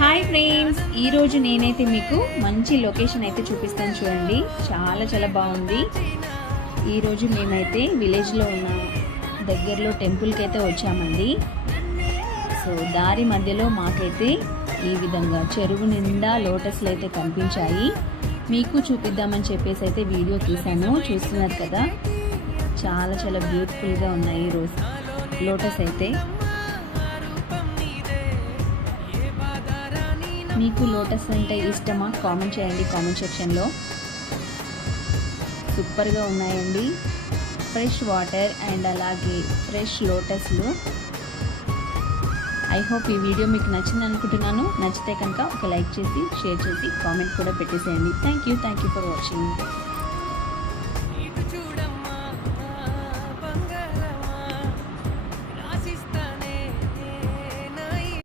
Hi friends, ఈరోజు నేనైతే మీకు మంచి లొకేషన్ అయితే చూపిస్తాను. చూడండి, చాలా చాలా బాగుంది. ఈరోజు మేమైతే విలేజ్లో ఉన్న దగ్గరలో టెంపుల్కి అయితే వచ్చామండి. సో దారి మధ్యలో మాకైతే ఈ విధంగా చెరువు నిండా లోటస్లు అయితే కనిపించాయి. మీకు చూపిద్దామని చెప్పేసి అయితే వీడియో తీశాను. చూస్తున్నారు కదా, చాలా చాలా బ్యూటిఫుల్గా ఉన్నాయి ఈరోజు లోటస్ అయితే. మీకు లోటస్ అంటే ఇష్టమా? కామెంట్ చేయండి కామెంట్ సెక్షన్లో. సూపర్గా ఉన్నాయండి. ఫ్రెష్ వాటర్ అండ్ అలాగే ఫ్రెష్ లోటస్లు. ఐ హోప్ ఈ వీడియో మీకు నచ్చింది అనుకుంటున్నాను. నచ్చితే కనుక ఒక లైక్ చేసి షేర్ చేసి కామెంట్ కూడా పెట్టేసేయండి. Thank you for watching.